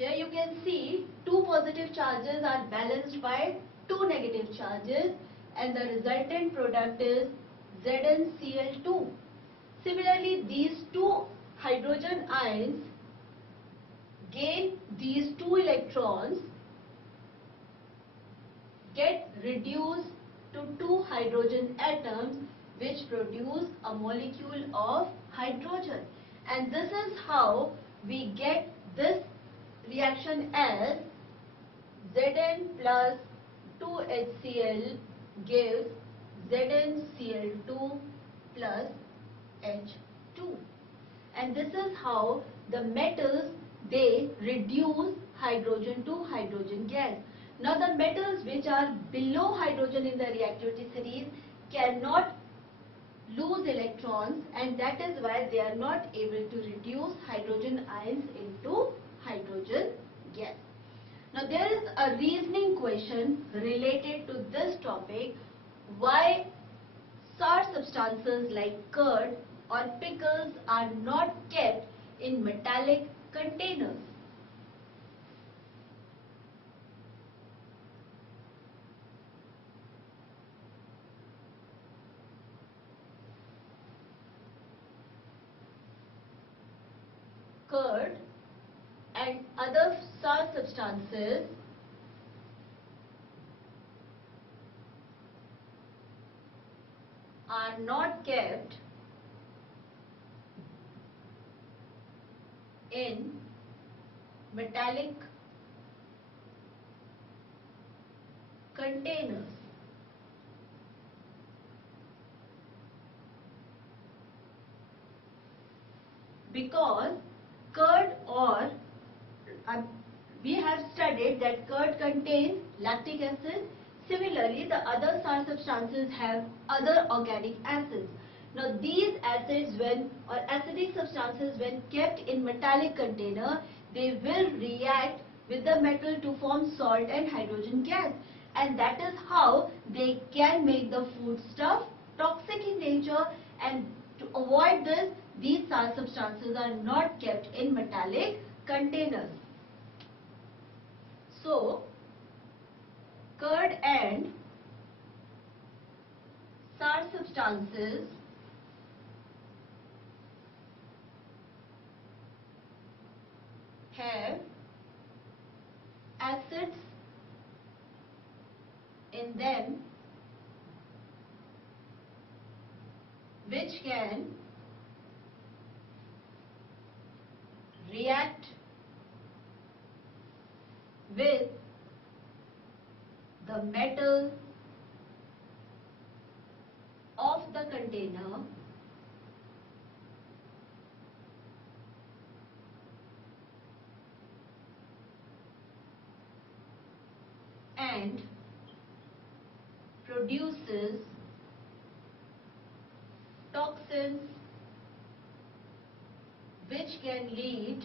Here you can see two positive charges are balanced by two negative charges, and the resultant product is ZnCl2. Similarly, these two hydrogen ions gain these two electrons, get reduced to two hydrogen atoms, which produce a molecule of hydrogen. And this is how we get this reaction as Zn plus 2HCl gives ZnCl2 plus H2. And this is how the metals, they reduce hydrogen to hydrogen gas. Now the metals which are below hydrogen in the reactivity series cannot lose electrons, and that is why they are not able to reduce hydrogen ions into hydrogen gas. Now there is a reasoning question related to this topic: why sour substances like curd or pickles are not kept in metallic containers. Curd and other sour substances are not kept in metallic containers. Because curd or we have studied that curd contains lactic acid. Similarly, the other sour substances have other organic acids. Now these acids, when or acidic substances, when kept in metallic container, they will react with the metal to form salt and hydrogen gas, and that is how they can make the foodstuff toxic in nature. And to avoid this, these sour substances are not kept in metallic containers. So, curd and sour substances have acids in them which can react with the metal of the container and produces toxins which can lead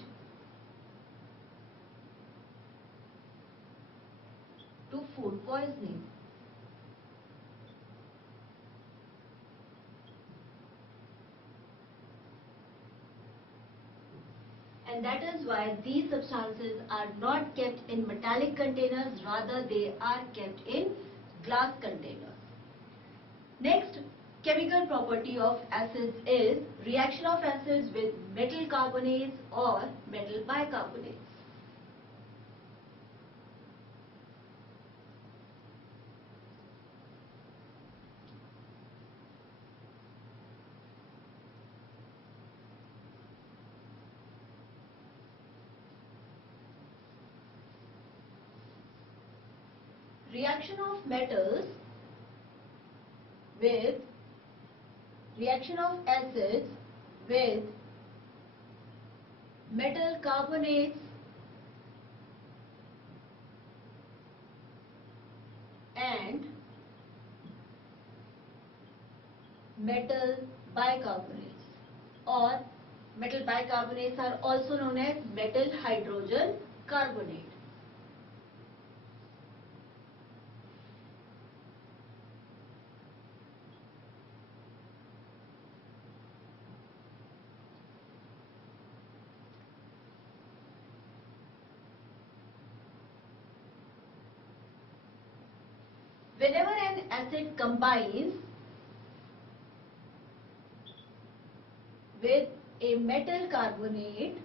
to food poisoning. And that is why these substances are not kept in metallic containers, rather they are kept in glass containers. Next chemical property of acids is reaction of acids with metal carbonates or metal bicarbonates. Reaction of metals with reaction of acids with metal carbonates and metal bicarbonates, or metal bicarbonates are also known as metal hydrogen carbonate. whenever an acid combines with a metal carbonate,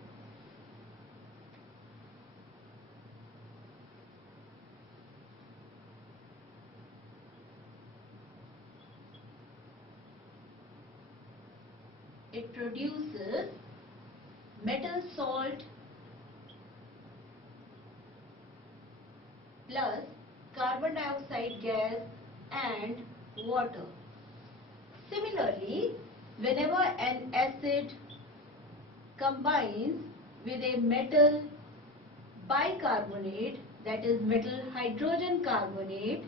it produces metal salt plus carbon dioxide gas and water. Similarly, whenever an acid combines with a metal bicarbonate, that is metal hydrogen carbonate,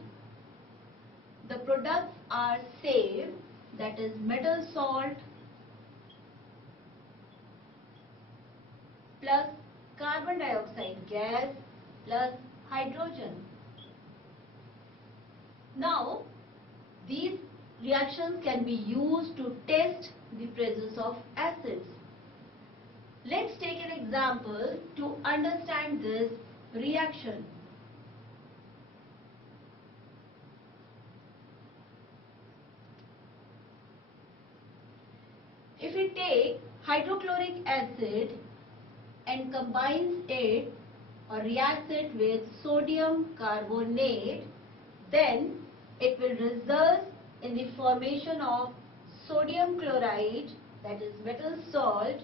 the products are same, that is metal salt plus carbon dioxide gas plus hydrogen. Now, these reactions can be used to test the presence of acids. Let's take an example to understand this reaction. If we take hydrochloric acid and combines it or reacts it with sodium carbonate, then it will result in the formation of sodium chloride, that is metal salt,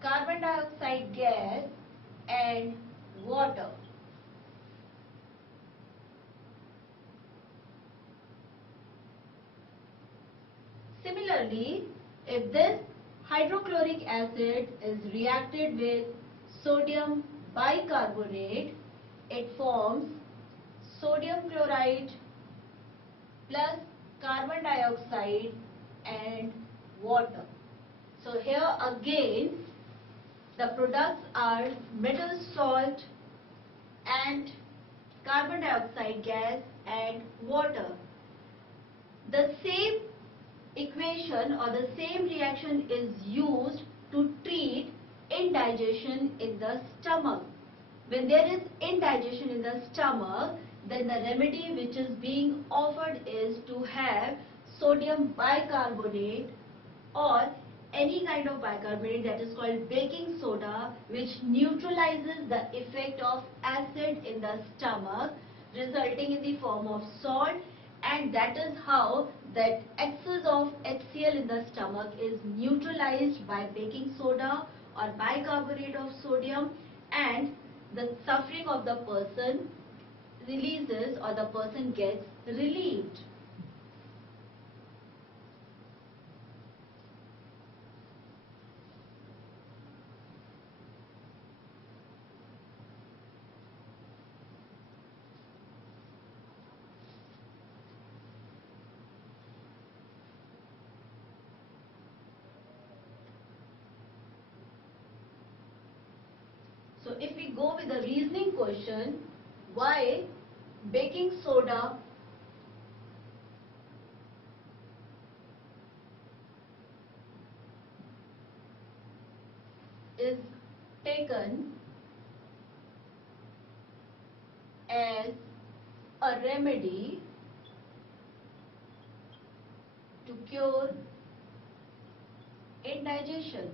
carbon dioxide gas and water. Similarly, if this hydrochloric acid is reacted with sodium bicarbonate, it forms sodium chloride plus carbon dioxide and water. So here again the products are metal salt and carbon dioxide gas and water. The same equation or the same reaction is used to treat indigestion in the stomach. When there is indigestion in the stomach, then the remedy which is being offered is to have sodium bicarbonate or any kind of bicarbonate, that is called baking soda, which neutralizes the effect of acid in the stomach, resulting in the form of salt, and that is how that excess of HCl in the stomach is neutralized by baking soda or bicarbonate of sodium, and the suffering of the person releases or the person gets relieved. So if we go with the reasoning question, why baking soda is taken as a remedy to cure indigestion?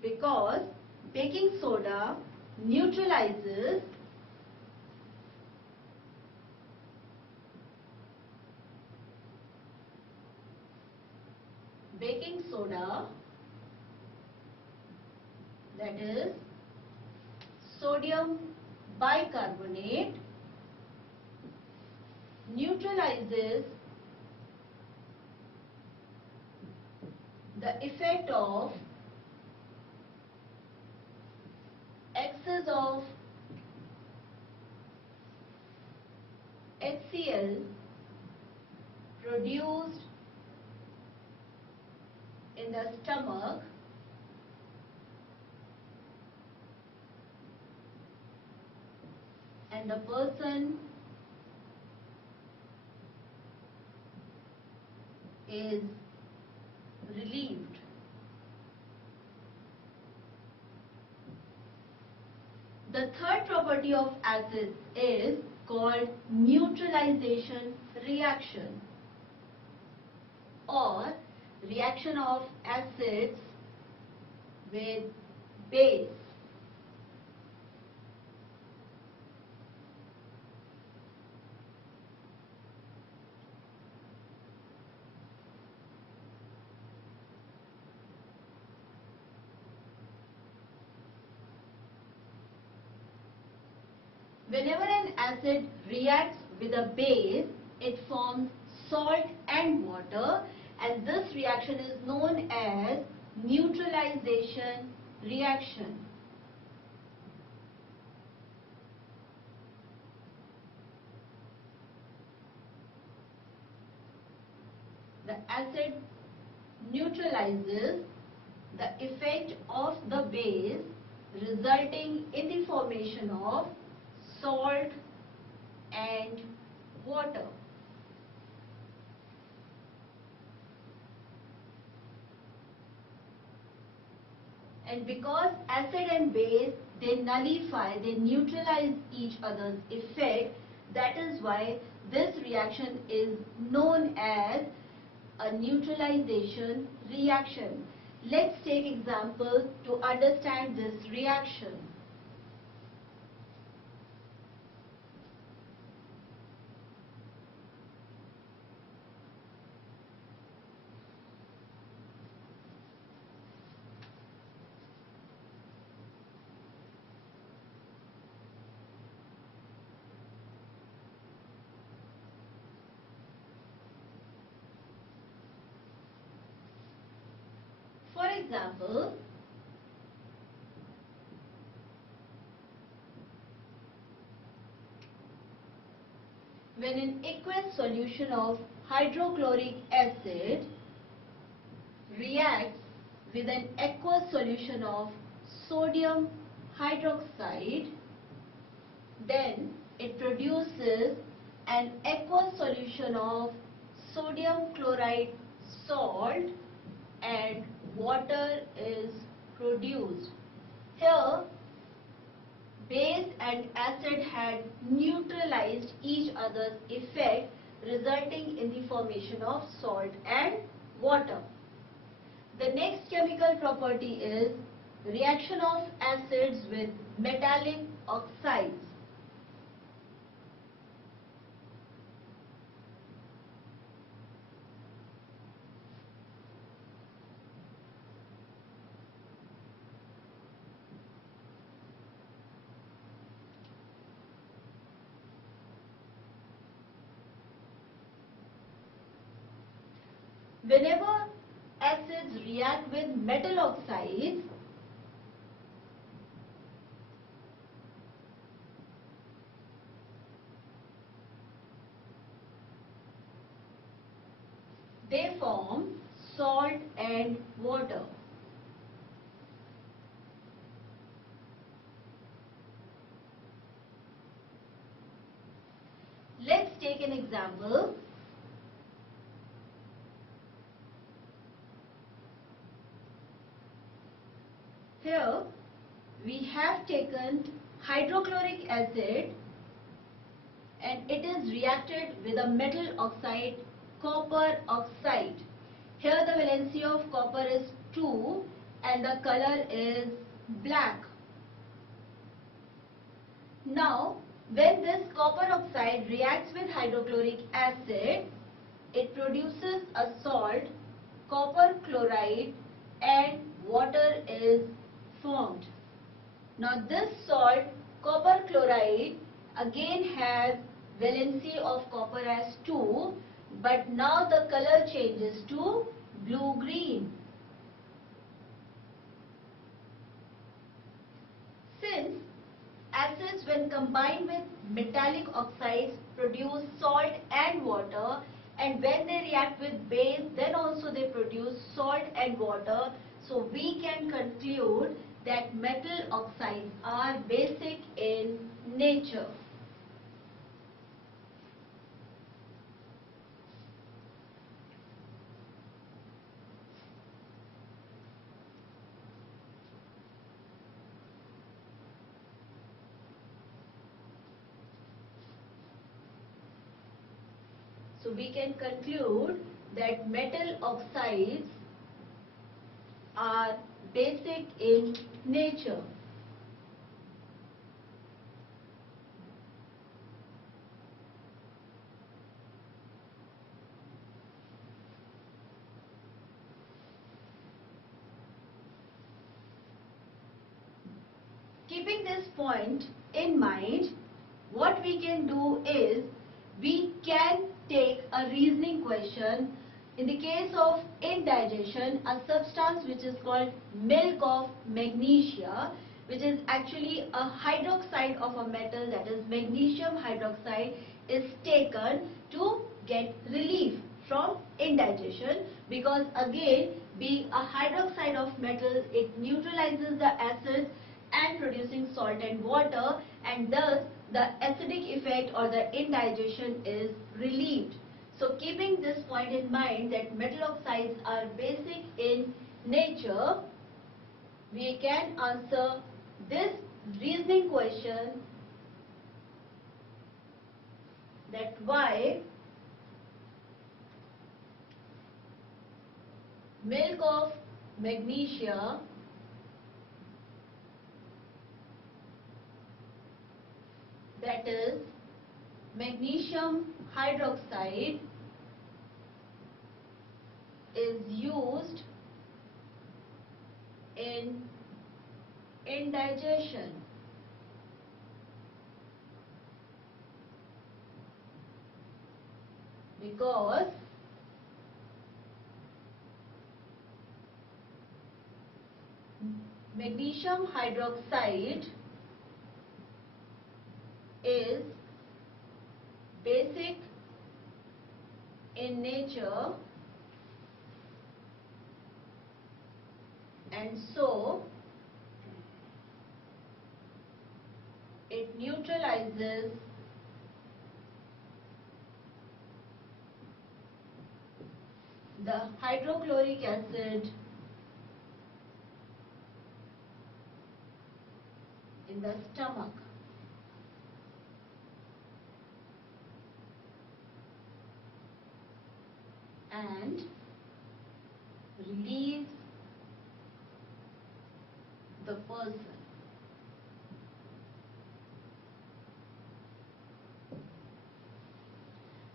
Because baking soda neutralizes baking soda, that is sodium bicarbonate, neutralizes the effect of excess of HCl produced in the stomach and the person is relieved. The third property of acids is called neutralization reaction or reaction of acids with base. Whenever an acid reacts with a base, it forms salt and water, and this reaction is known as neutralization reaction. The acid neutralizes the effect of the base, resulting in the formation of salt and water. And because acid and base, they nullify, they neutralize each other's effect, that is why this reaction is known as a neutralization reaction. Let's take example to understand this reaction. For example, when an aqueous solution of hydrochloric acid reacts with an aqueous solution of sodium hydroxide, then it produces an aqueous solution of sodium chloride salt and water is produced. Here, base and acid had neutralized each other's effect, resulting in the formation of salt and water. The next chemical property is reaction of acids with metallic oxides. Whenever acids react with metal oxides, they form salt and water. Let's take an example. Here we have taken hydrochloric acid and it is reacted with a metal oxide, copper oxide. Here the valency of copper is 2 and the color is black. Now when this copper oxide reacts with hydrochloric acid, it produces a salt, copper chloride, and water is formed. Now this salt, copper chloride, again has valency of copper as 2, but now the color changes to blue-green. Since acids when combined with metallic oxides produce salt and water, and when they react with base, then also they produce salt and water, so we can conclude that metal oxides are basic in nature. So we can conclude that metal oxides are basic in nature. Keeping this point in mind, what we can do is we can take a reasoning question. In the case of indigestion, a substance which is called milk of magnesia, which is actually a hydroxide of a metal, that is magnesium hydroxide, is taken to get relief from indigestion, because again, being a hydroxide of metals, it neutralizes the acids and producing salt and water, and thus the acidic effect or the indigestion is relieved. So keeping this point in mind that metal oxides are basic in nature, we can answer this reasoning question, that why milk of magnesia that is magnesium hydroxide is used in indigestion. Because magnesium hydroxide is basic in nature, and so it neutralizes the hydrochloric acid in the stomach. And relieves the person.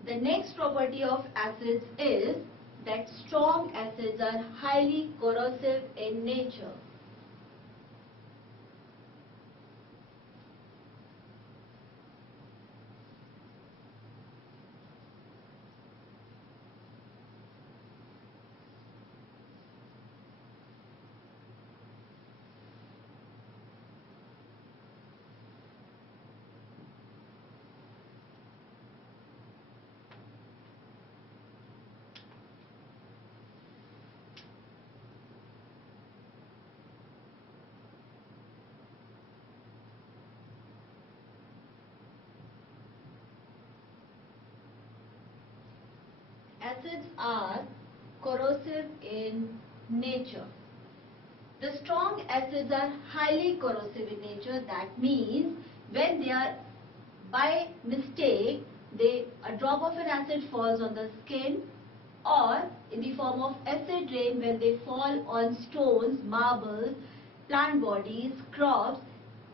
The next property of acids is that strong acids are highly corrosive in nature. Acids are corrosive in nature. The strong acids are highly corrosive in nature. That means when they are by mistake, a drop of an acid falls on the skin, or in the form of acid rain when they fall on stones, marbles, plant bodies, crops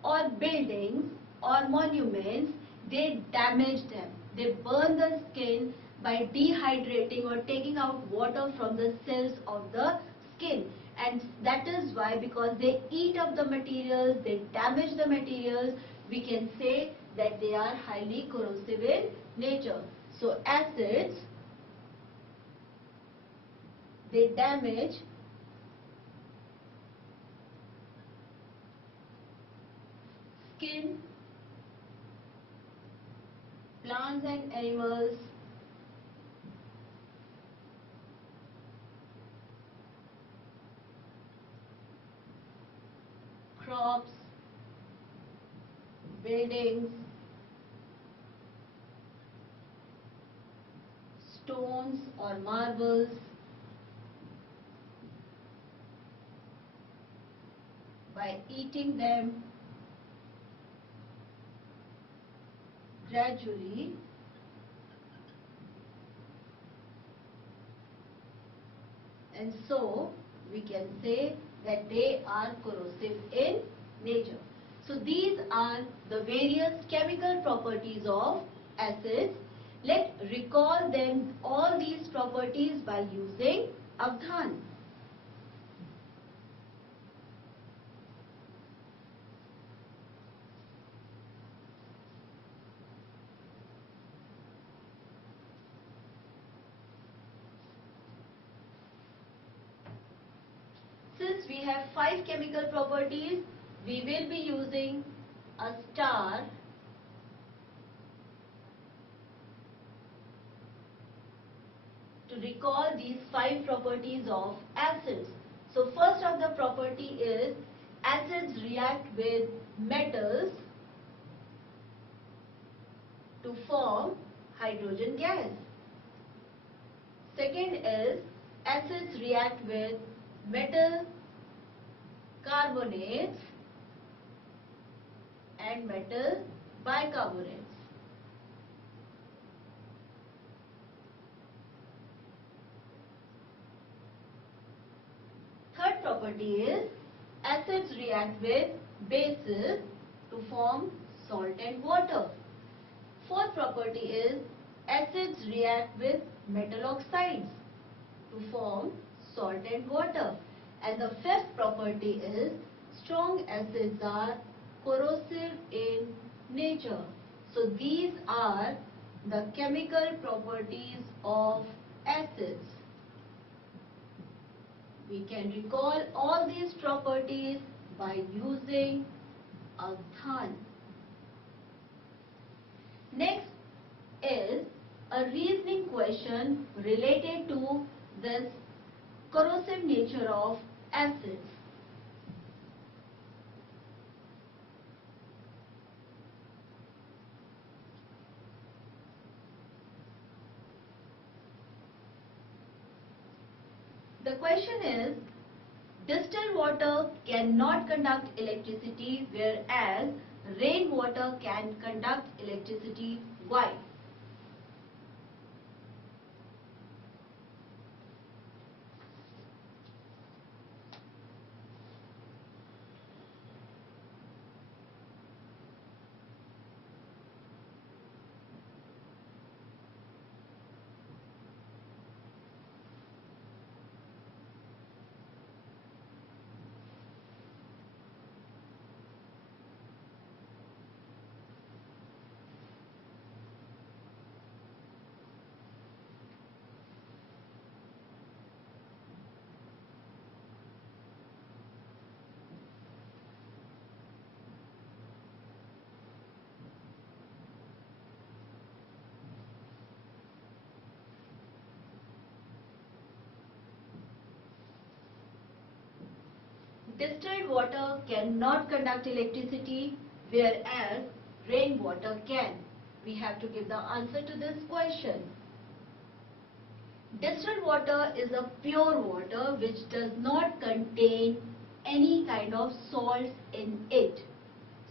or buildings or monuments, they damage them. They burn the skin by dehydrating or taking out water from the cells of the skin. And that is why, because they eat up the materials, they damage the materials, we can say that they are highly corrosive in nature. So acids, they damage skin, plants and animals, crops, buildings, stones or marbles, by eating them gradually. and so we can say that they are corrosive in nature. So these are the various chemical properties of acids. Let's recall them, all these properties, by using Avdhan. Since we have 5 chemical properties, we will be using a star to recall these 5 properties of acids. So first of the property is acids react with metals to form hydrogen gas. Second is acids react with metal carbonates and metal bicarbonates. Third property is acids react with bases to form salt and water. Fourth property is acids react with metal oxides to form salt and water. And the fifth property is strong acids are corrosive in nature. So these are the chemical properties of acids. We can recall all these properties by using Avdhan. Next is a reasoning question related to this corrosive nature of acids. The question is, distilled water cannot conduct electricity, whereas rainwater can conduct electricity. Why? Distilled water cannot conduct electricity, whereas rainwater can. We have to give the answer to this question. Distilled water is a pure water which does not contain any kind of salts in it.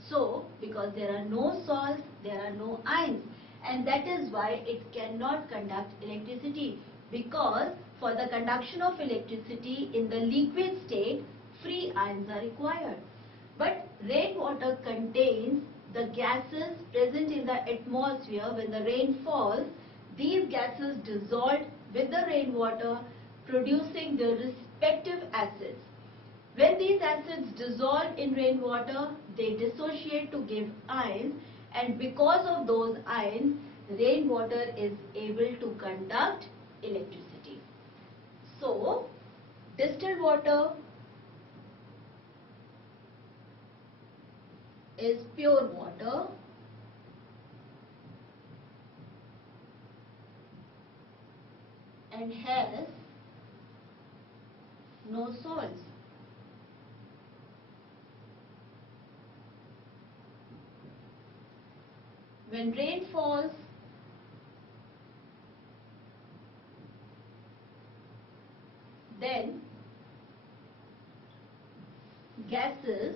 So, because there are no salts, there are no ions, and that is why it cannot conduct electricity, because for the conduction of electricity in the liquid state, free ions are required. But rainwater contains the gases present in the atmosphere. When the rain falls, these gases dissolve with the rainwater, producing their respective acids. When these acids dissolve in rainwater, they dissociate to give ions, and because of those ions, rainwater is able to conduct electricity. So, distilled water is pure water and has no salts. When rain falls, then gases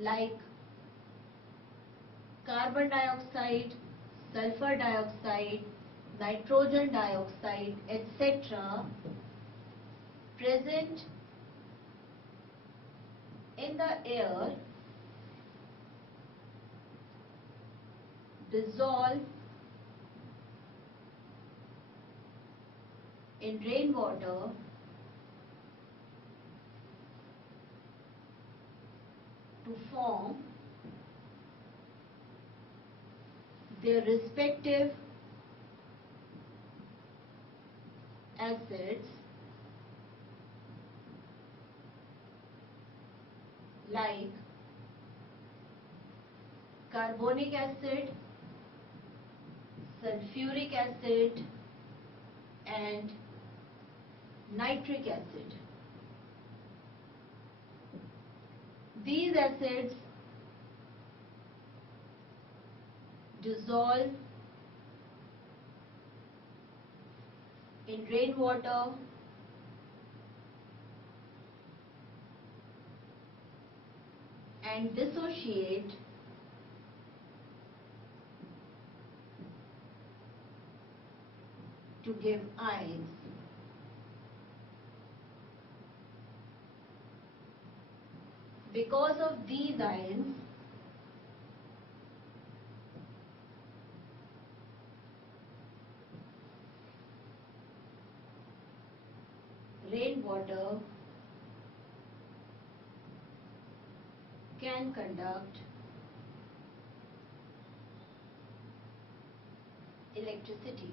like carbon dioxide, sulfur dioxide, nitrogen dioxide, etc. present in the air dissolve in rainwater to form their respective acids like carbonic acid, sulfuric acid and nitric acid. These acids dissolve in rainwater and dissociate to give ions. Because of these ions, rainwater can conduct electricity.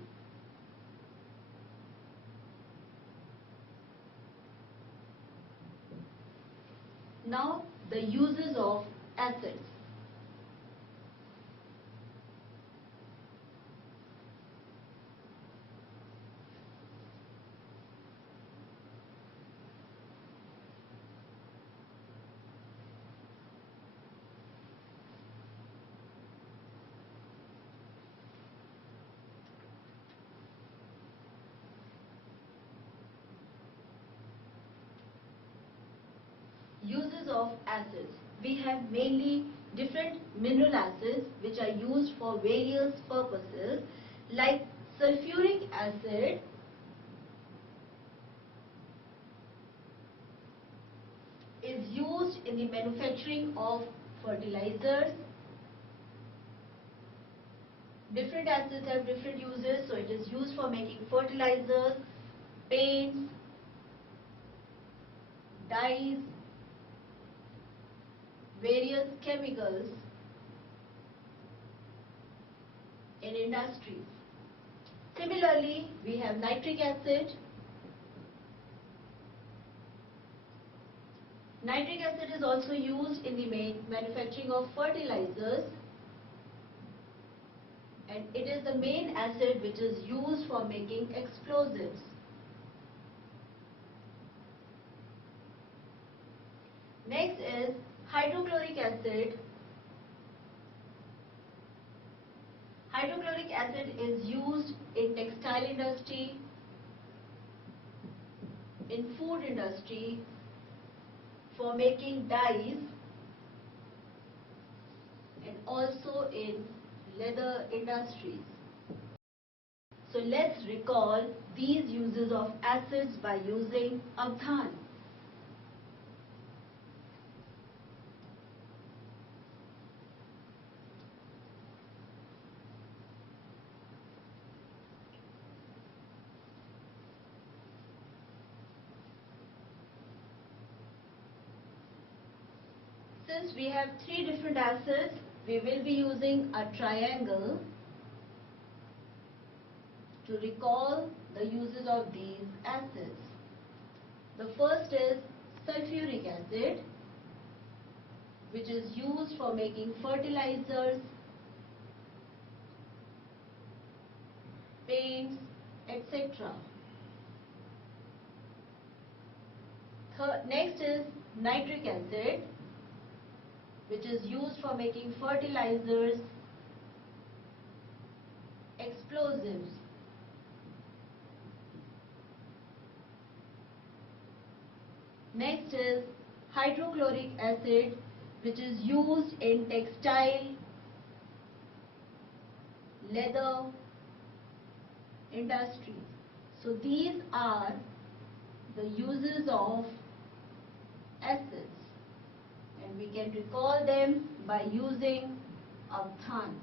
Now, the uses of acids. Uses of acids. We have mainly different mineral acids which are used for various purposes, like sulfuric acid is used in the manufacturing of fertilizers. Different acids have different uses, so it is used for making fertilizers, paints, dyes, various chemicals in industries. Similarly, we have nitric acid. Nitric acid is also used in the manufacturing of fertilizers, and it is the main acid which is used for making explosives. Next is hydrochloric acid. Hydrochloric acid is used in textile industry, in food industry, for making dyes, and also in leather industries. So let's recall these uses of acids by using Avdhan. Since we have three different acids, we will be using a triangle to recall the uses of these acids. The first is sulfuric acid, which is used for making fertilizers, paints, etc. Next is nitric acid, which is used for making fertilizers, explosives. Next is hydrochloric acid, which is used in textile, leather, industries. So these are the uses of acids, and we can recall them by using Avdhan.